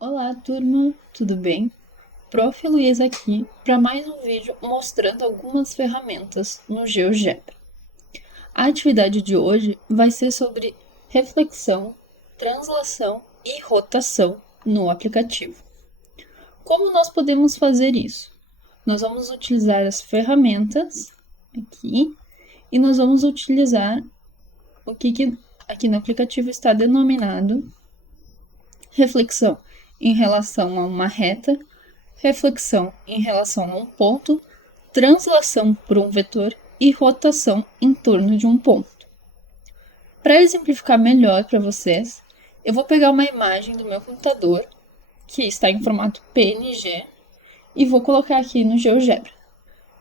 Olá, turma, tudo bem? Prof. Luiz aqui para mais um vídeo mostrando algumas ferramentas no GeoGebra. A atividade de hoje vai ser sobre reflexão, translação e rotação no aplicativo. Como nós podemos fazer isso? Nós vamos utilizar as ferramentas aqui e nós vamos utilizar o que aqui no aplicativo está denominado reflexão em relação a uma reta, reflexão em relação a um ponto, translação por um vetor e rotação em torno de um ponto. Para exemplificar melhor para vocês, eu vou pegar uma imagem do meu computador, que está em formato PNG, e vou colocar aqui no GeoGebra.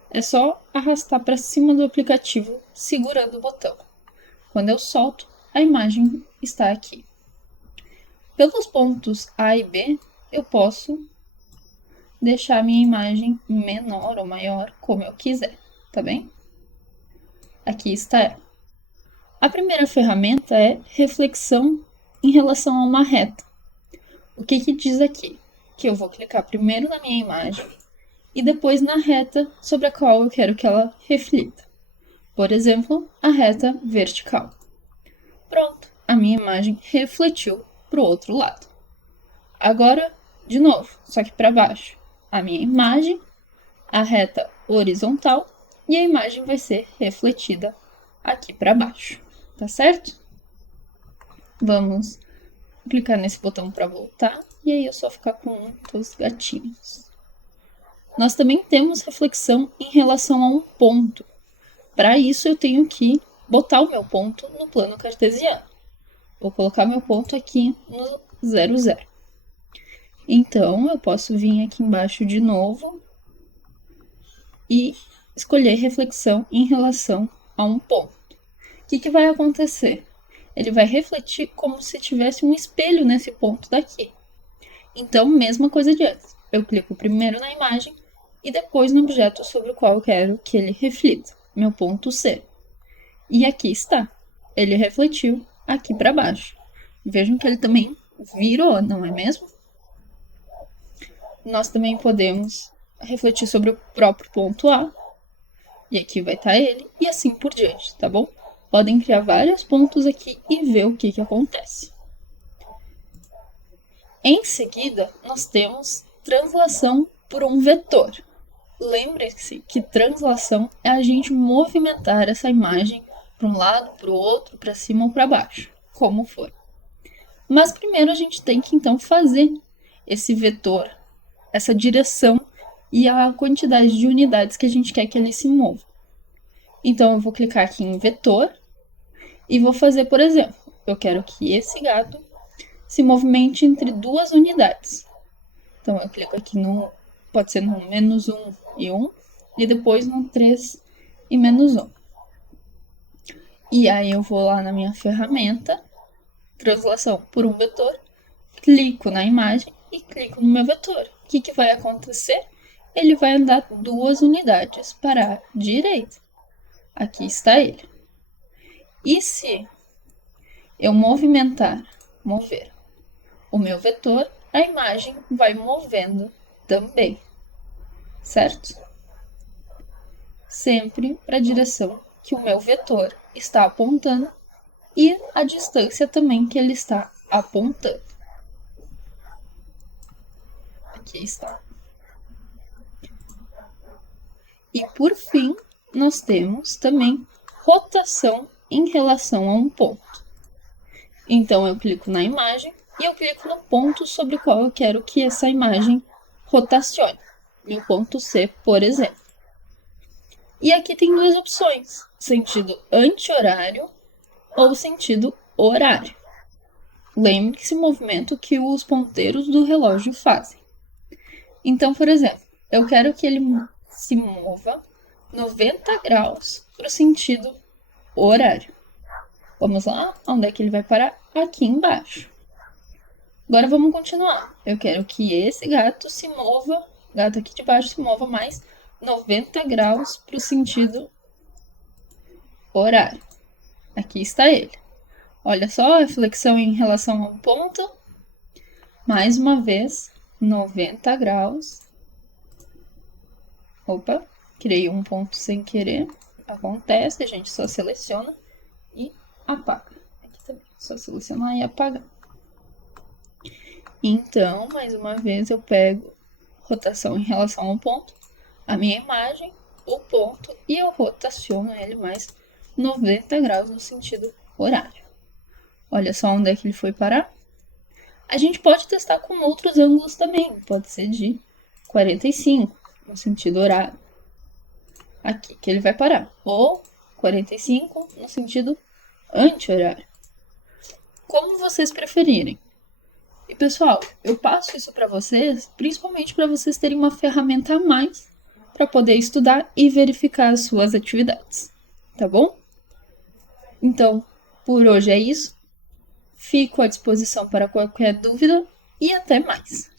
É só arrastar para cima do aplicativo segurando o botão. Quando eu solto, a imagem está aqui. Pelos pontos A e B, eu posso deixar a minha imagem menor ou maior, como eu quiser, tá bem? Aqui está ela. A primeira ferramenta é reflexão em relação a uma reta. O que diz aqui? Que eu vou clicar primeiro na minha imagem e depois na reta sobre a qual eu quero que ela reflita. Por exemplo, a reta vertical. Pronto, a minha imagem refletiu para o outro lado. Agora, de novo, só que para baixo. A minha imagem, a reta horizontal e a imagem vai ser refletida aqui para baixo, tá certo? Vamos clicar nesse botão para voltar e aí eu só ficar com os gatinhos. Nós também temos reflexão em relação a um ponto. Para isso eu tenho que botar o meu ponto no plano cartesiano. Vou colocar meu ponto aqui no 0, 0. Então eu posso vir aqui embaixo de novo e escolher reflexão em relação a um ponto. O que vai acontecer? Ele vai refletir como se tivesse um espelho nesse ponto daqui. Então, mesma coisa de antes. Eu clico primeiro na imagem e depois no objeto sobre o qual eu quero que ele reflita, meu ponto C. E aqui está. Ele refletiu aqui para baixo. Vejam que ele também virou, não é mesmo? Nós também podemos refletir sobre o próprio ponto A. E aqui vai estar ele, e assim por diante, tá bom? Podem criar vários pontos aqui e ver o que acontece. Em seguida, nós temos translação por um vetor. Lembre-se que translação é a gente movimentar essa imagem para um lado, para o outro, para cima ou para baixo, como for. Mas primeiro a gente tem que então fazer esse vetor, essa direção e a quantidade de unidades que a gente quer que ele se mova. Então eu vou clicar aqui em vetor e vou fazer, por exemplo, eu quero que esse gato se movimente entre duas unidades. Então eu clico aqui no, pode ser no menos 1 e 1, e depois no 3 e menos 1. E aí eu vou lá na minha ferramenta, translação por um vetor, clico na imagem e clico no meu vetor. O que vai acontecer? Ele vai andar duas unidades para a direita. Aqui está ele. E se eu mover o meu vetor, a imagem vai movendo também, certo? Sempre para a direção que o meu vetor está apontando e a distância também que ele está apontando. Aqui está. E por fim, nós temos também rotação em relação a um ponto. Então eu clico na imagem e eu clico no ponto sobre o qual eu quero que essa imagem rotacione. Meu ponto C, por exemplo. E aqui tem duas opções: sentido anti-horário ou sentido horário. Lembre-se o movimento que os ponteiros do relógio fazem. Então, por exemplo, eu quero que ele se mova 90 graus para o sentido horário. Vamos lá? Onde é que ele vai parar? Aqui embaixo. Agora vamos continuar. Eu quero que esse gato se mova, gato aqui de baixo se mova mais 90 graus para o sentido horário. Aqui está ele. Olha só a reflexão em relação ao ponto. Mais uma vez, 90 graus. Opa, criei um ponto sem querer. Acontece, a gente só seleciona e apaga. Aqui também, só selecionar e apagar. Então, mais uma vez, eu pego rotação em relação ao ponto, a minha imagem, o ponto, e eu rotaciono ele mais 90 graus no sentido horário. Olha só onde é que ele foi parar. A gente pode testar com outros ângulos também, pode ser de 45 no sentido horário. Aqui que ele vai parar, ou 45 no sentido anti-horário. Como vocês preferirem. E pessoal, eu passo isso para vocês, principalmente para vocês terem uma ferramenta a mais para poder estudar e verificar as suas atividades, tá bom? Então, por hoje é isso. Fico à disposição para qualquer dúvida e até mais.